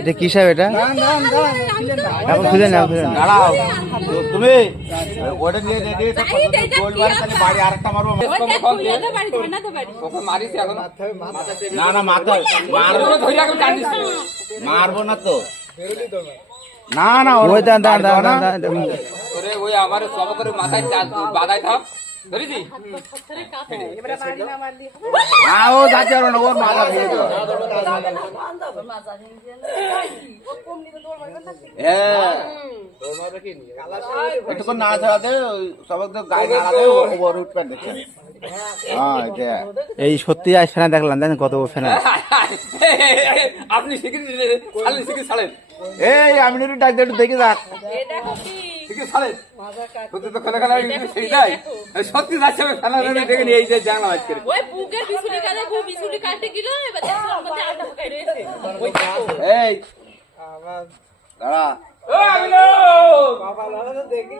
এটা কি সাহেব? এটা এখন খুঁজে নাও, খুঁজে নাও। দাঁড়াও তুমি ওটা নিয়ে রেডি গোল মারে তাহলে বাড়ি আরেকটা মারবো। না না মাথা মারবো না তো। না না ওই দাঁড়া দাঁড়া দাঁড়া ওই আমার সব করে মাথায় বাধাই থাক ধরেছি। না ও যাচ্ছে না, ওর মাথা ভেঙে দেবো। একটুক্ষণ না ছাড়াতে সবাই তো গায়ে নাড়াতে ওভার উঠবে দেখছে। হ্যাঁ এটা এই সত্যি আজ ফেনা দেখলাম, জানেন কত বড় ফেনা। আপনি শিখেছি ছাড়েন এই আমি একটু ডাক একটু দেখে যাক। শিখে ছাড়েন তো খেলা খেলা সেই দেয় সত্যি যাচ্ছে খেলা দেখে নিয়ে এই যে জানলাম আজকে ওই বুকের বিছুলি কাটে বিছুলি কাটতে গেল এবার দেখো ওর মধ্যে আটা পাকাই রয়েছে ওই এই দাঁড়া ও আমিনো দেখো